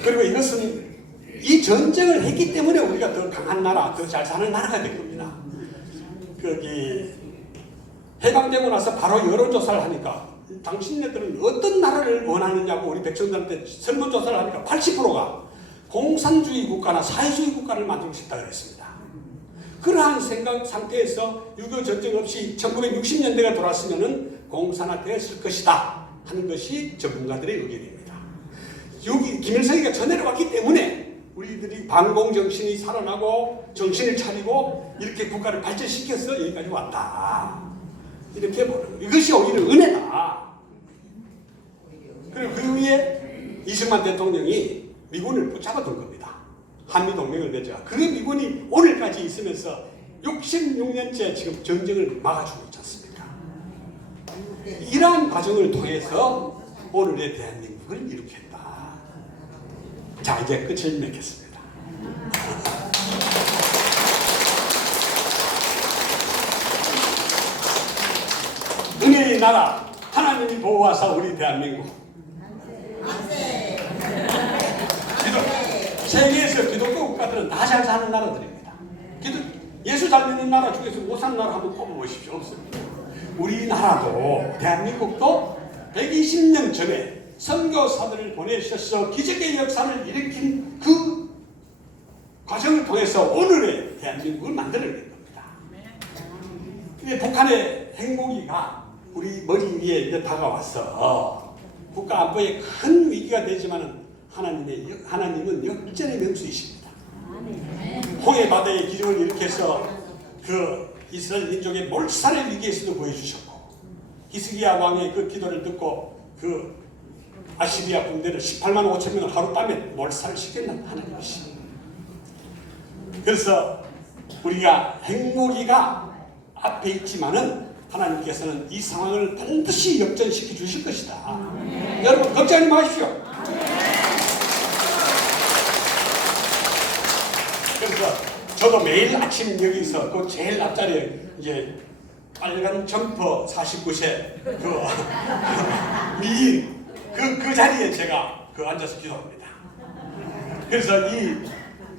그리고 이것은 이 전쟁을 했기 때문에 우리가 더 강한 나라, 더 잘 사는 나라가 된 겁니다. 거기 해방되고 나서 바로 여론조사를 하니까 당신네들은 어떤 나라를 원하느냐고 우리 백성들한테 설문조사를 하니까 80%가 공산주의 국가나 사회주의 국가를 만들고 싶다 그랬습니다. 그러한 생각 상태에서 6.25 전쟁 없이 1960년대가 돌아왔으면 공산화되었을 것이다 하는 것이 전문가들의 의견입니다. 여기 김일성이가 전해를 왔기 때문에 우리들이 반공정신이 살아나고 정신을 차리고 이렇게 국가를 발전시켜서 여기까지 왔다. 이렇게 보는 거예요. 이것이 오히려 은혜다. 그리고 그 위에 이승만 대통령이 미군을 붙잡아둔 겁니다. 한미동맹을 맺어. 그 미군이 오늘까지 있으면서 66년째 지금 전쟁을 막아주고 있지 않습니까? 이러한 과정을 통해서 오늘의 대한민국을 이룩했다. 자, 이제 끝을 맺겠습니다. 은혜의 나라 하나님이 보호하사 우리 대한민국 세계에서 기독교 국가들은 다 잘 사는 나라들입니다. 예수 잘 믿는 나라 중에서 못 사는 나라 한번 꼽아보십시오. 없습니다. 우리나라도 대한민국도 120년 전에 선교사들을 보내셔서 기적의 역사를 일으킨 그 과정을 통해서 오늘의 대한민국을 만들어낸 겁니다. 북한의 핵무기가 우리 머리 위에 이제 다가와서 국가 안보에 큰 위기가 되지만은 하나님은 역전의 명수이십니다. 홍해 바다의 기적을 일으켜서 그 이스라엘 민족의 몰살의 위기에서도 보여주셨고 히스기야 왕의 그 기도를 듣고 그 아시리아 군대를 18만 5천 명을 하룻밤에 몰살시켰는 하나님이십니다. 그래서 우리가 핵무기가 앞에 있지만은 하나님께서는 이 상황을 반드시 역전시켜 주실 것이다. 여러분 걱정하지 마십시오. 그래서 저도 매일 아침 여기서 그 제일 앞자리에 이제 빨간 점퍼 49세 그 미인 그 자리에 제가 앉아서 기도합니다. 그래서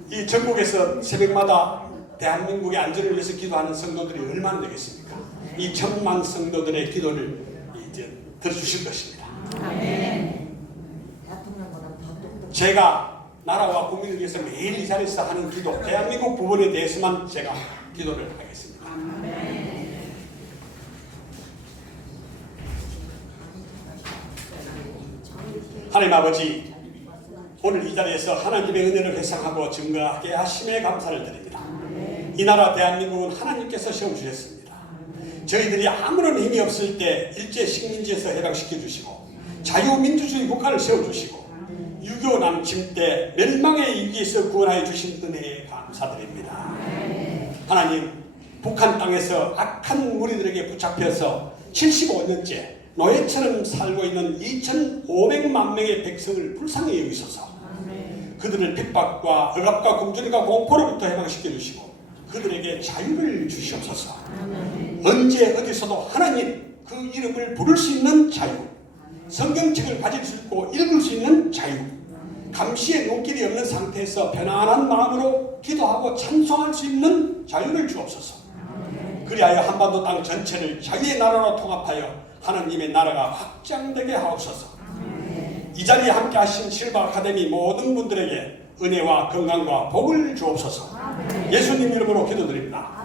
이 전국에서 새벽마다 대한민국의 안전을 위해서 기도하는 성도들이 얼마나 되겠습니까? 이 1000만 성도들의 기도를 이제 들어주실 것입니다. 제가 나라와 국민을 위해서 매일 이 자리에서 하는 기도, 대한민국 부분에 대해서만 제가 기도를 하겠습니다. 하나님 아버지, 오늘 이 자리에서 하나님의 은혜를 회상하고 증거하게 하심에 감사를 드립니다. 이 나라 대한민국은 하나님께서 세워주셨습니다. 저희들이 아무런 힘이 없을 때 일제 식민지에서 해방시켜 주시고 자유민주주의 국가를 세워주시고 6.25 남침 때 멸망의 위기에서 구원하여 주신 은혜에 감사드립니다. 하나님, 북한 땅에서 악한 무리들에게 붙잡혀서 75년째 노예처럼 살고 있는 2,500만 명의 백성을 불쌍히 여기소서. 그들을 핍박과 억압과 굶주림과 공포로부터 해방시켜 주시고 그들에게 자유를 주시옵소서. 언제 어디서도 하나님 그 이름을 부를 수 있는 자유, 성경책을 가질 수 있고 읽을 수 있는 자유, 감시의 눈길이 없는 상태에서 편안한 마음으로 기도하고 찬송할 수 있는 자유를 주옵소서. 그리하여 한반도 땅 전체를 자유의 나라로 통합하여 하나님의 나라가 확장되게 하옵소서. 이 자리에 함께 하신 실바 아카데미 모든 분들에게 은혜와 건강과 복을 주옵소서. 예수님 이름으로 기도드립니다.